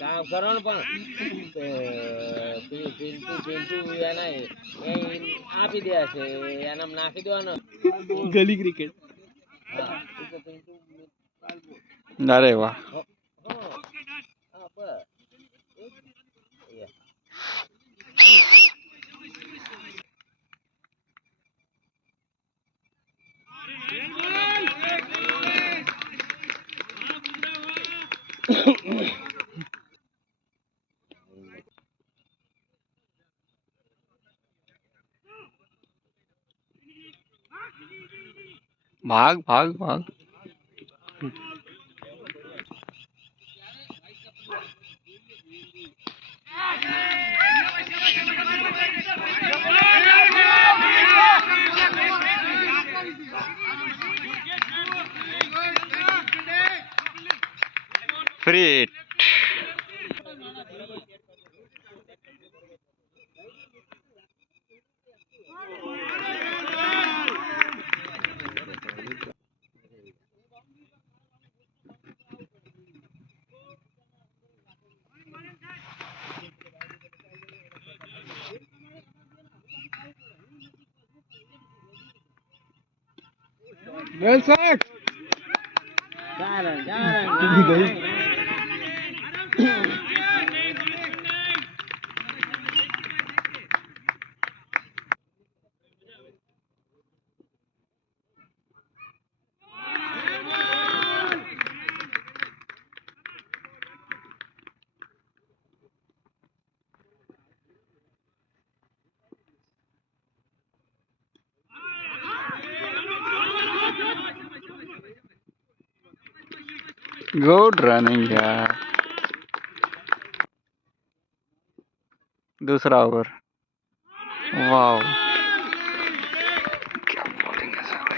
काम करो न पण પિન્ટુ એને આપી દે છે એનામ નાખી દેવાનો ગલી ક્રિકેટ. હા અરે વાહ. હા બસ ભાગ ભાગ ભાગ. ફ્રી. વેલ સેટ. गुड रनिंग यार. दूसरा ओवर. वाओ. क्या बॉलिंग है सर.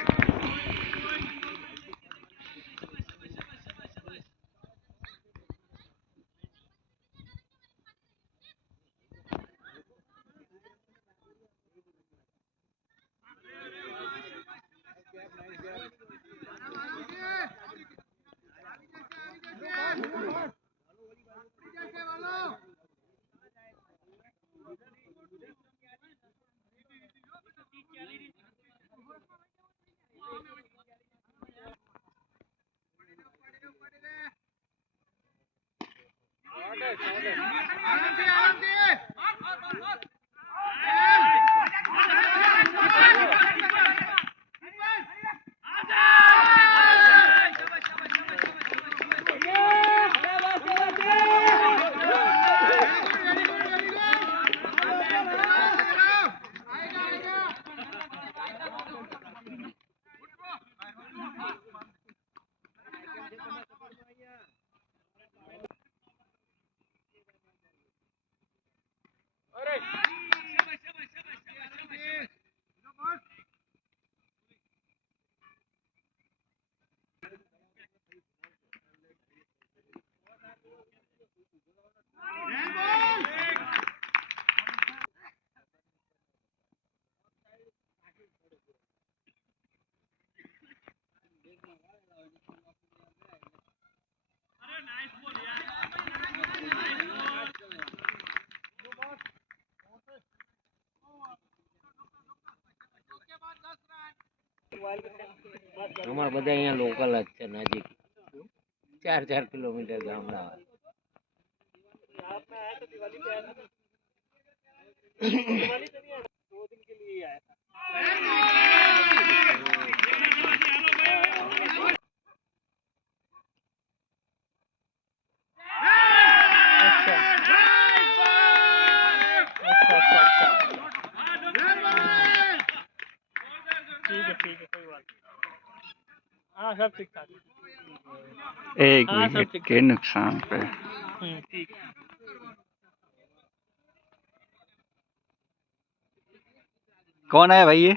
અમારે બધા અહીંયા લોકલ જ છે નજીક 4-4 કિલોમીટર ગામડા हाँ सब ठीक ठाक. एक विकेट के नुकसान पे. ठीक. कौन है भाई ये?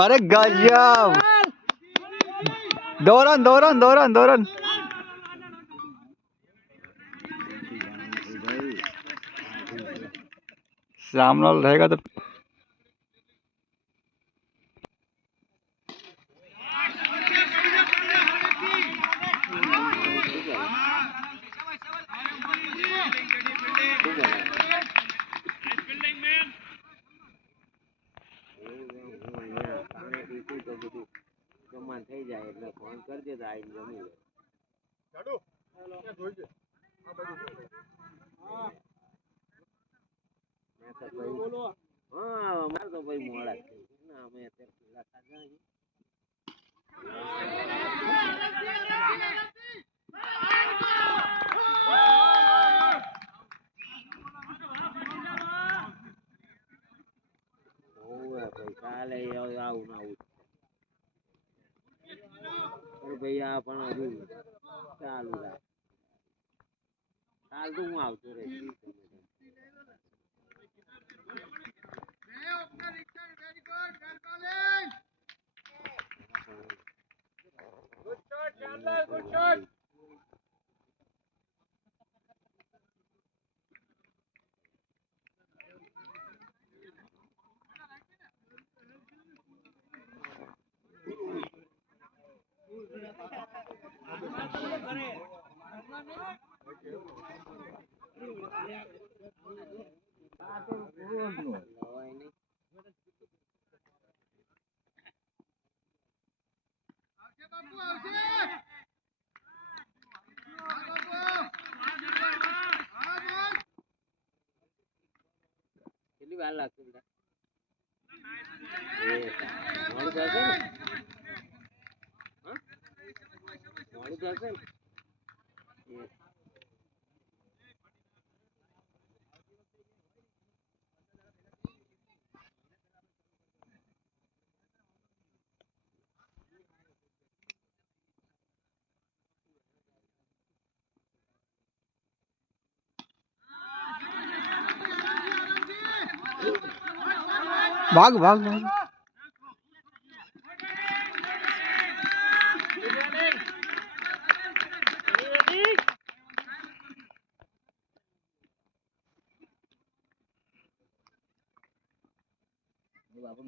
अरे गजब दौरन दौरन दौरन दौरन सामने रहेगा तो જમા થઈ જાય એટલે ફોન કરી દે તો આવીને જમી લે. હા અમારે તો ભાઈ મોડા જ થઈ ગયા. અમે અત્યારે પેલા ખાધા છે. હોવે ભાઈ કાલે આવું ને આવું ભાઈ આ પણ હજુ ચાલુ રાખ. કાલ તો હું આવતો રહીશ. કેટલી વાર લાગશે બેટા? મોડું થશે ને? મોડું થશે ને? भाग भाग भाग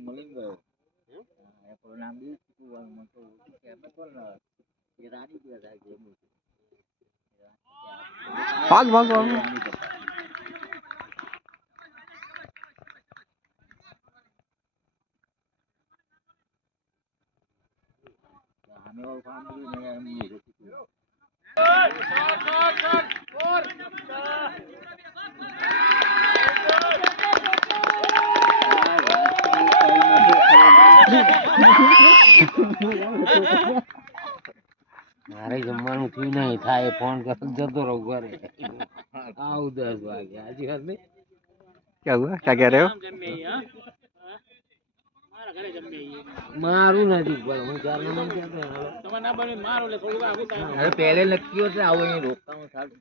મળી ગયો નામ બી રાણી भाग भाग भाग हमें और काम भी नहीं है. हम ये મારે જમવાનું થયું નહીં થાય ફોન કર જતો રહું ઘરે. આવું 10 વાગે હજી વાત નહીં. क्या हुआ क्या कह रहे हो મારું નથી પણ હું ચાર નંબર કહેતો હવે પહેલે નક્કી હતું આવું અહીં રોકાવું સારું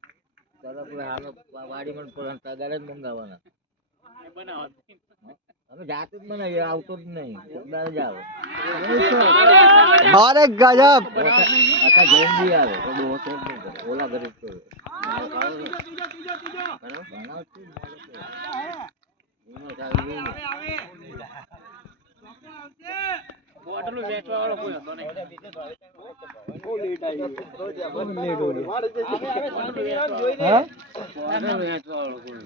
તરત હાલો વાડીમાં તગાર જ મંગાવવાના અમે જાતે જ બનાવીએ આવતો જ નહીં તગાર જ આવે. अरे गजब આખા જૈન બી આવે તો બહુ જ નહીં કરે ઓલા ગરીબ તો બોટલું વેચવા વાળો કોઈ હતો નહીં. બહુ લેટ આવી બહુ લેટ હો ગયા. હા બોટલું વેચવા વાળો કોઈ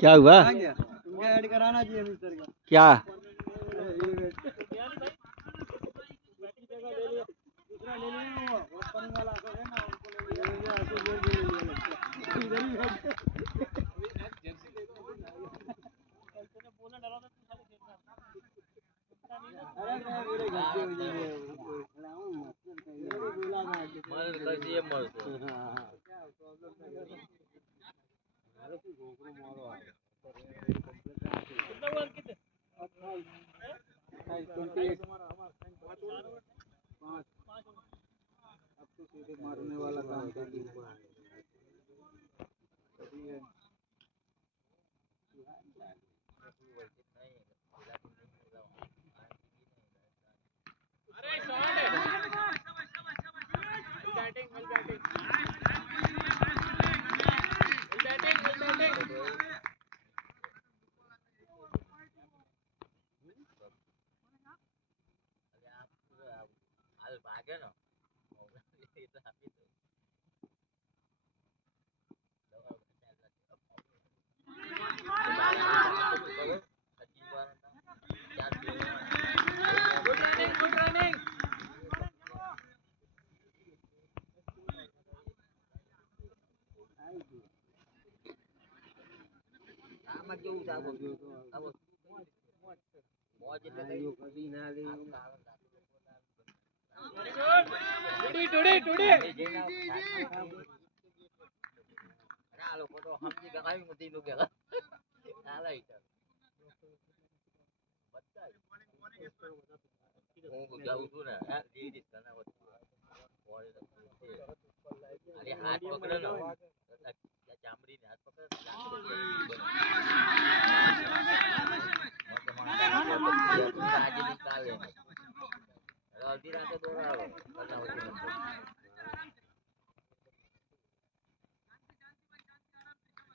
क्या हुआ? तुमको ऐड कराना चाहिए अमित सर का। क्या? मारने वाला काम कर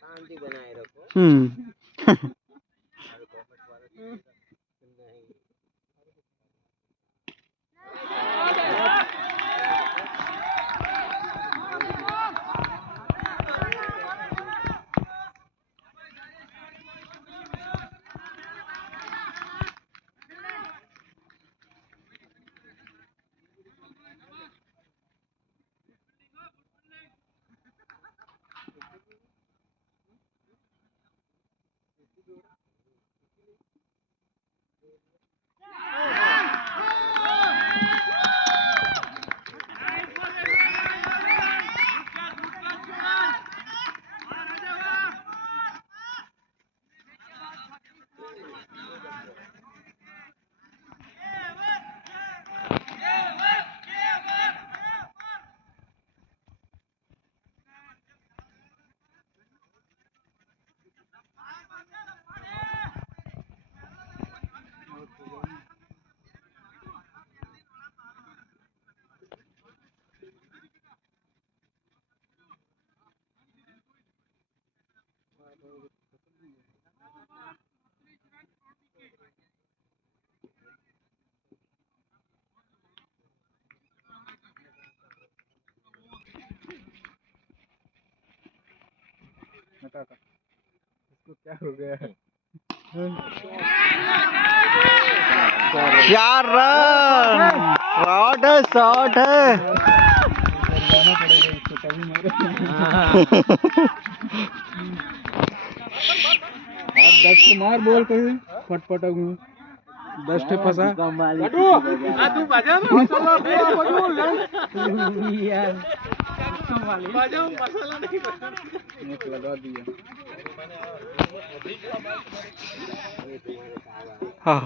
शांति बनाए रखो। इसको क्या हो गया है? 4 रन। शॉट है, शॉट है। जाना पड़ेगा इसको तभी मारे। आप 10 को मार बोल कहीं फटफटक में 10 ठे फंसा। तू बजा ना यार बजाओ मसाला नहीं बजाना। एक लगा दिया। हाँ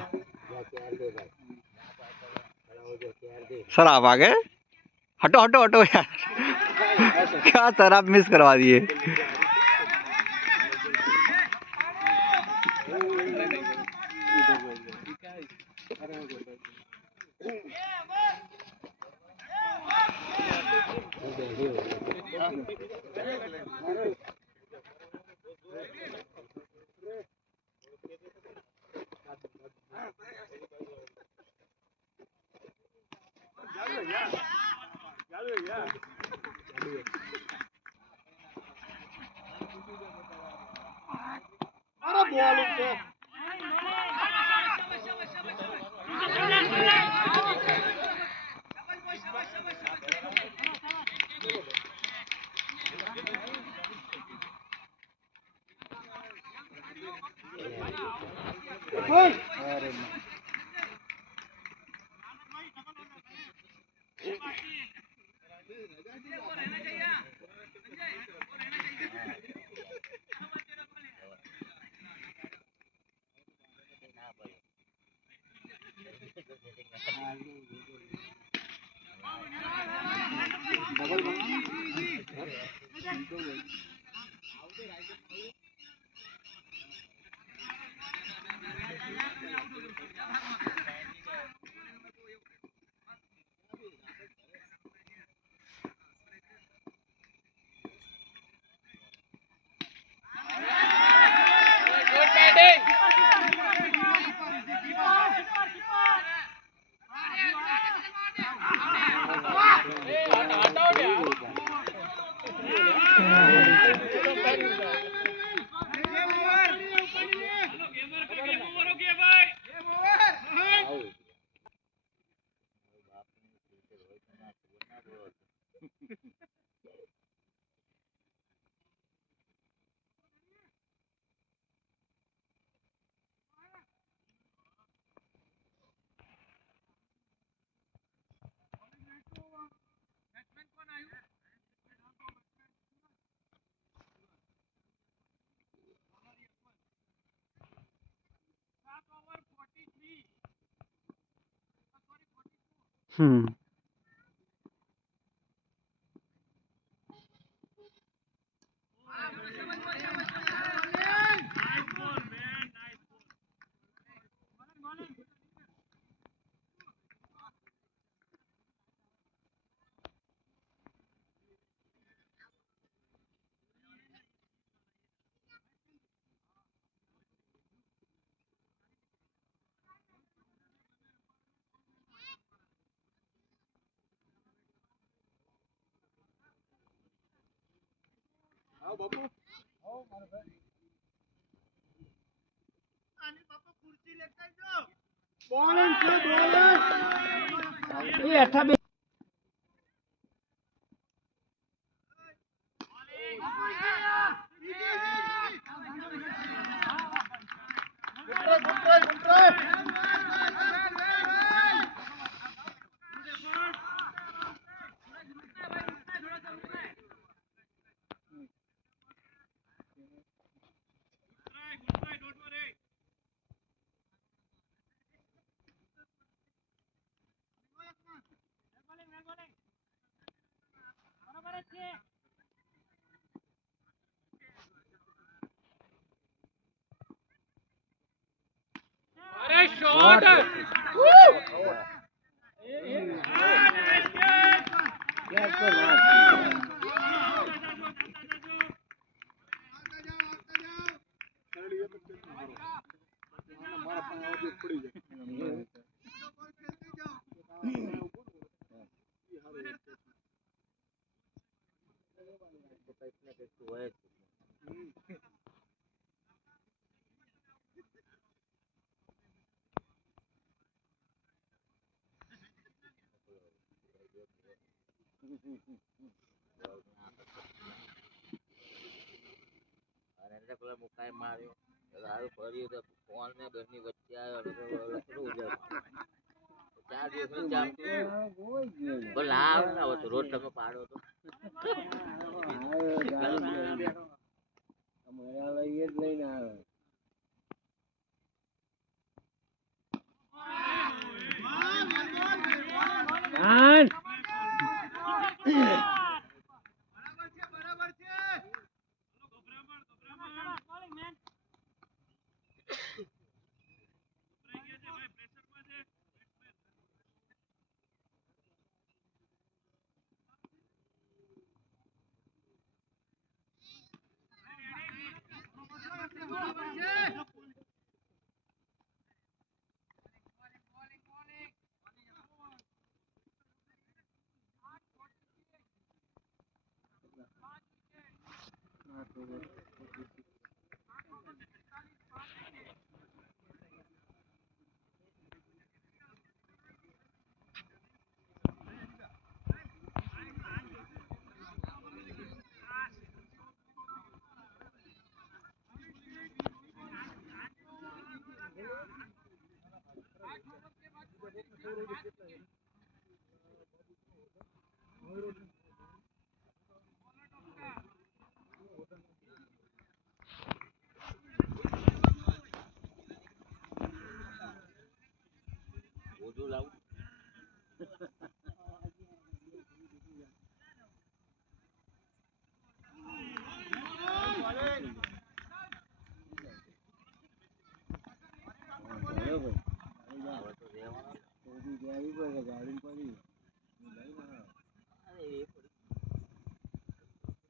सर आप आ गए। हटो हटो हटो यार। क्या सर आप मिस करवा दिए।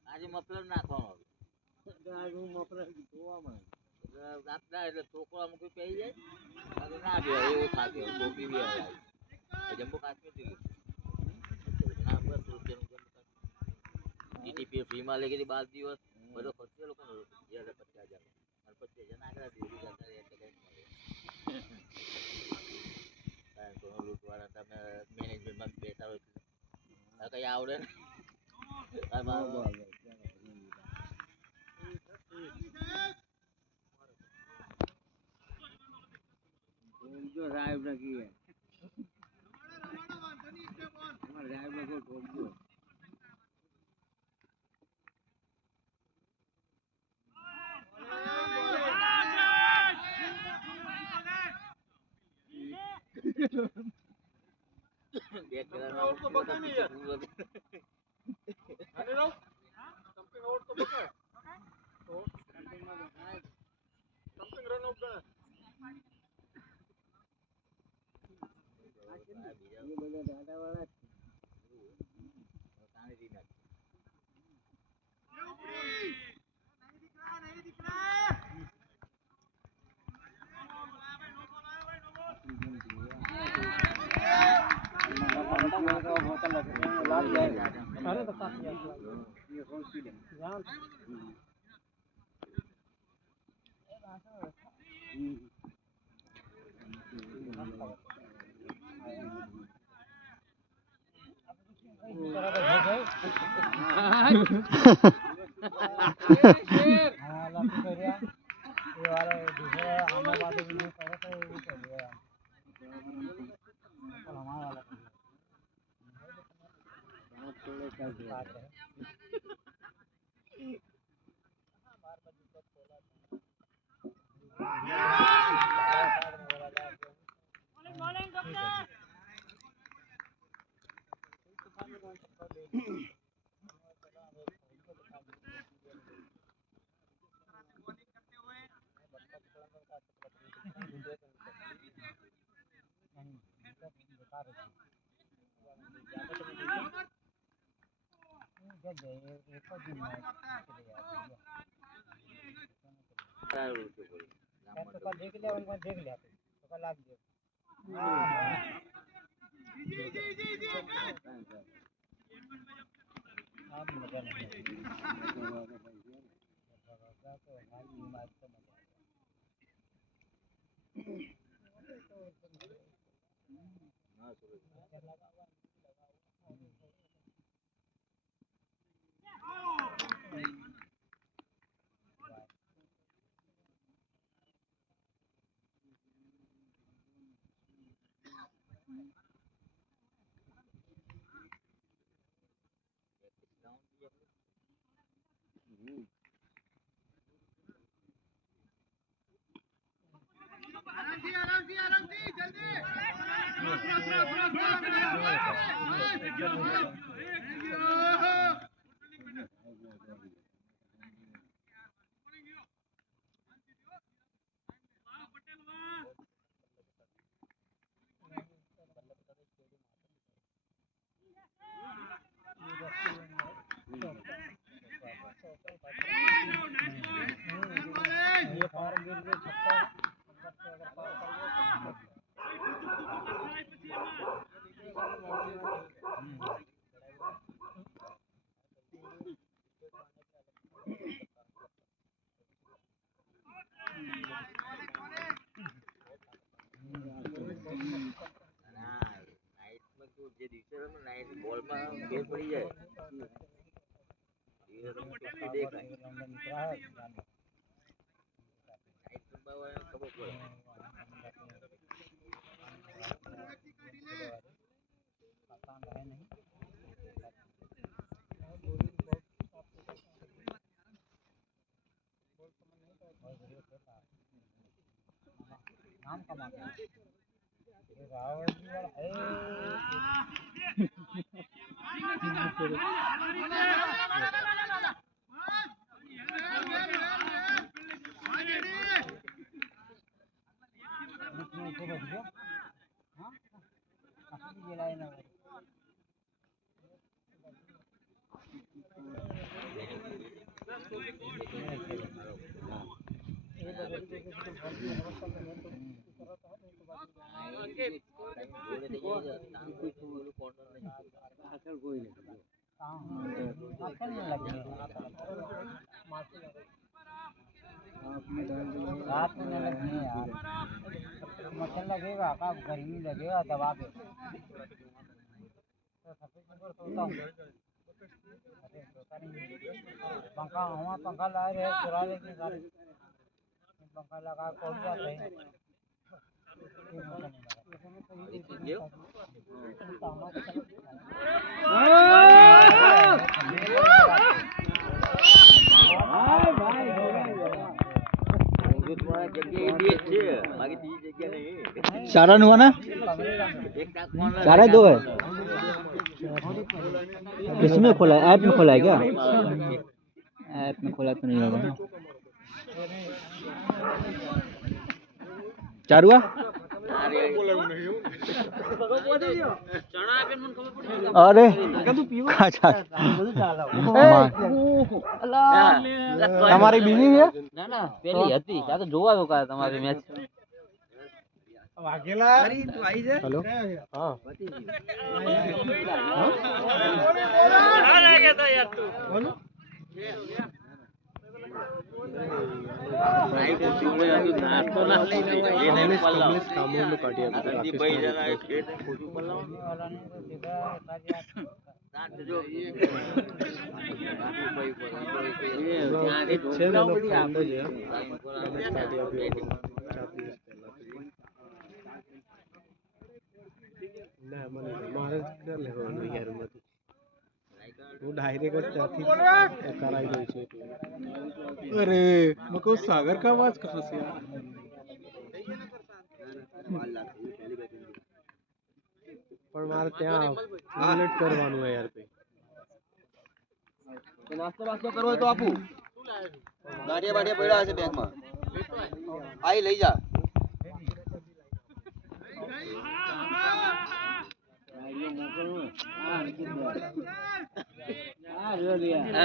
આજે મફલર નાખવાનો મફલર જોવામાં રાતના એટલે છોકરો અમુક પહેરી જાય ના બે એવું થાકે ટોપી બી આવે જમ્મુ કાશ્મીર ના બસ જીટીપી ફ્રીમાં લઈ ગઈ 12 દિવસ બધો ખર્ચો લોકો 50,000 અને 25,000 નાગરા દીધી જતા એટલે કઈ લૂંટવાના તમે મેનેજમેન્ટમાં બેઠા હોય કઈ આવડે ને જો સાહેબ નથી સાહેબ ને કોઈ ઠોકજો अरे तो काफी ये देख लिया उनको देख लिया तो लाग गया आप मजा नहीं બિચારાને નાઈટ બોલમાં ફેર પડી જાય એ રમત દેખાય નાઈટ રમવા ખબર પડે नाम कमाते हैं ये रावण जी वाला रात में नहीं लगनी है यार मच्छर लगेगा का गर्मी लगेगा दबा के तो सफेद नंबर सोता हूँ अरे सोता नहीं पंखा हमारा पंखा ला रहे चुरा लेंगे सारे पंखा लगा खोल जाते हैं चारा हुआ ना चारा दो है किसमें खोला है ऐप में खोला है क्या ऐप में खोला तो नहीं होगा ना चारुआ अरे તમારી બીજી છે ના ના પેલી હતી આ તો જોવા તો કા તમારી મેચ વાઘેલા અરે તું આવી જા હેલો હા આ રહી ગયા તા યાર તું બોલો નાઈટ ચૂમે આ નાસ્તો ના લઈ એ નહીં પલ્લાવ કામોનું કાઢ્યા સંદીપ ભાઈ જરા એ ખેત ખોટું પલ્લાવ વાલા ને તો દીધા સાત જો ભાઈ પર એ ત્યાં એ ઢોકળા પડી આપે છે ના મને મારે જ લેવાનું યાર મત હું ડાયરેક્ટ જ ત્યાંથી કરાવી દઉં છું અરે મકો સાગર કા આવાજ કહા સે યાર પણ મારે ત્યાં મિનિટ કરવાનું હોય યાર ભાઈ નાસ્તો કરવો હોય તો આપું ગાડિયા બાડિયા પડ્યા હશે બેગમાં આઈ લઈ જા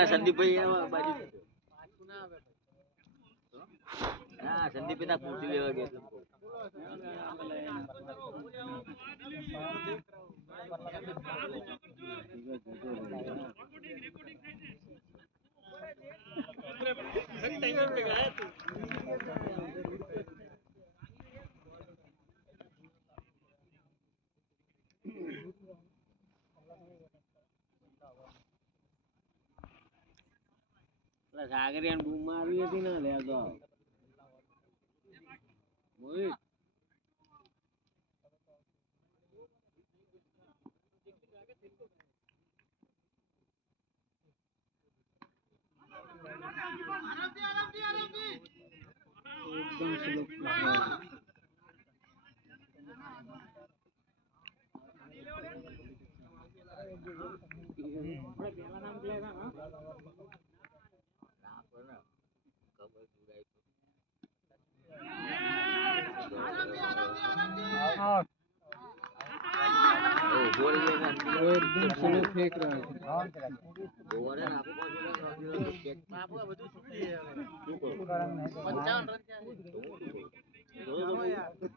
સંદીપ ભાઈ બાજુ હા સંદીપ ના કુર્સી લેવા ગયા સાગરિયાને બૂમ મારવી હતી ને લે તો મોહિત एकदम स्लो एकदम स्लो फेंक रहा है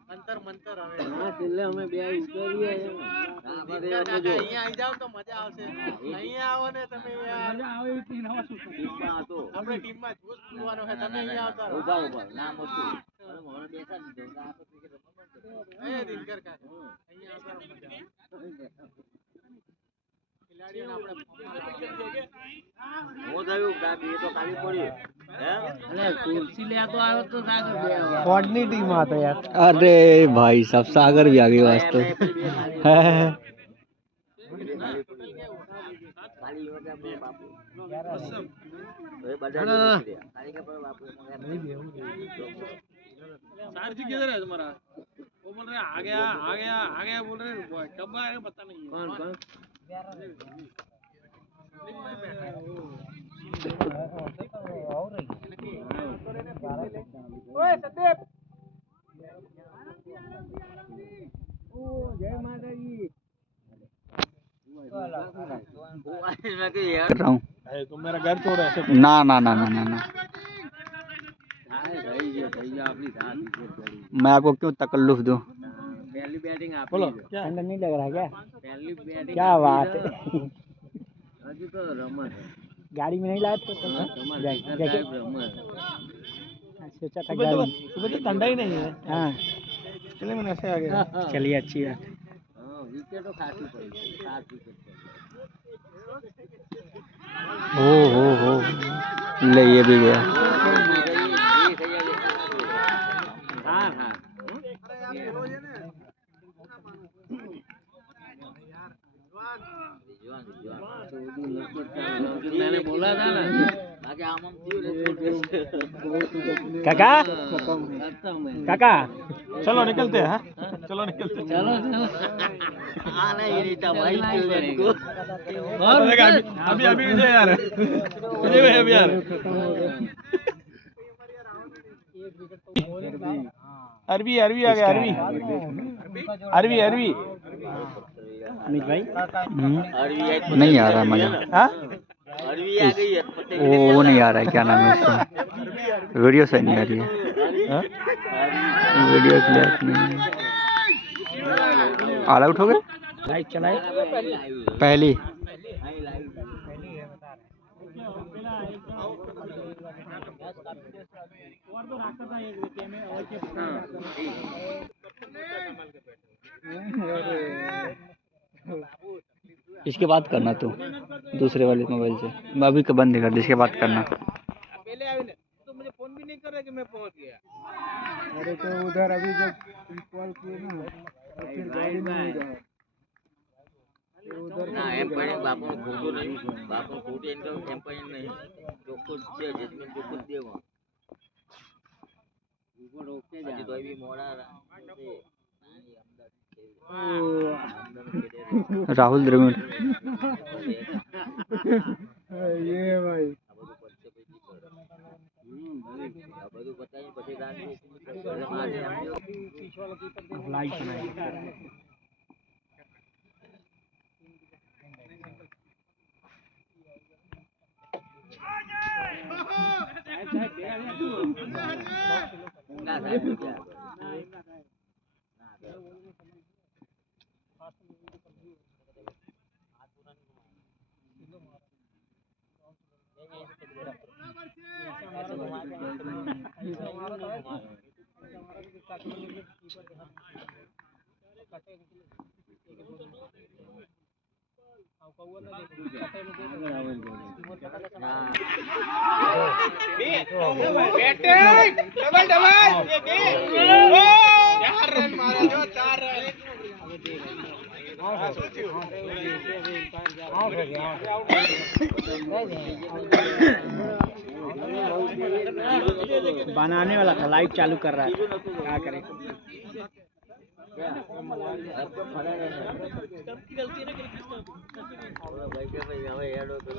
અંતર મંતર હવે છેલ્લે અમે બે ઉતરીએ અહીંયા આવી જાવ તો મજા આવશે અહીંયા આવો ને તમે યાર મજા આવે ટીમમાં હતો આપણે ટીમમાં જોશ પૂરવાનો છે તમે અહીંયા આવતા રહો ઉભા ઉભા નામ હતું મને બેસા દીધો આપણે ક્રિકેટ રમવા એ દિનકર કાકા અહીંયા આવતા રહો મજા આવે હું થયું દાદી એ તો ખાલી પડ્યું હે ખુરશી લેતો આવ્યો તો સાગર બે ફોર્ડની ટીમ હતો યાર. अरे भाई साहब सागर भी आ गई वास्तव ખાલી હો ગયા બે બાપુ એ બધા ખાલી કે બાપુ चार जी किधर है तुम्हारा? वो बोल रहे आ गया आ गया आ गया बोल रहे कब आएगा पता नहीं है. कौन कौन? ओए संदीप कर रहा हूँ तुम मेरा घर छोड़ो ऐसे. ना ना ना ना ना ना मैं आपको क्यों तकल्लुफ दूं. पहली बैटिंग आप बोलो क्या? अंदर नहीं लग रहा क्या? पहली बैटिंग क्या बात है. हजू तो रमत गाड़ी में नहीं लाए तो जैसे सोचा था गाड़ी. सुबह तो ठंडा ही नहीं है. हाँ चलिए मैंने ऐसे आ गया. चलिए अच्छी बात. हां विकेट तो खासी पड़ी 7 विकेट हो ले ये भी गया. हां हां मैंने बोला था ना आगे आमम काका काका चलो निकलते हैं. चलो निकलते हैं. चलो आना ही नहीं था भाई और अभी अभी विजय यार. विजय भाई अभी यार. अरबी अरबी आ गया. अरबी अरबी अरबी. अमित भाई नहीं आ रहा मजा. हाँ अरबी आ गई है वो नहीं आ रहा है. क्या नाम है उसका? वीडियो सही नहीं आ रही है. वीडियो क्लियर नहीं है. ऑल आउट हो गए लाइट चलाए. पहली. इसके बात करना तू दूसरे वाले मोबाइल से. मैं अभी का बंद कर दे. इसके बात करना. पहले आए ना तो मुझे फोन भी नहीं कर रहा कि मैं पहुंच गया. अरे तो उधर अभी जब कॉल किए ना तो फिर गाड़ी में नहीं रहा. ના એમ પણ બાપુ ખોટું નહીં બાપુ ખોટી એમ પણ નહીં ચોખ્ખું જ છે જજમેન્ટ ચોખ્ખું જ દેવા હજી તો એવી મોડા राहुल द्रविड़. ये भाई આ બધું બતાવી પછી ગાંધી लाइट चलाए. ના સાહેબ ગયા बनाने वाला था. लाइट चालू कर रहा था. क्या करें. ભાઈ કે ભાઈ હવે હેડો તો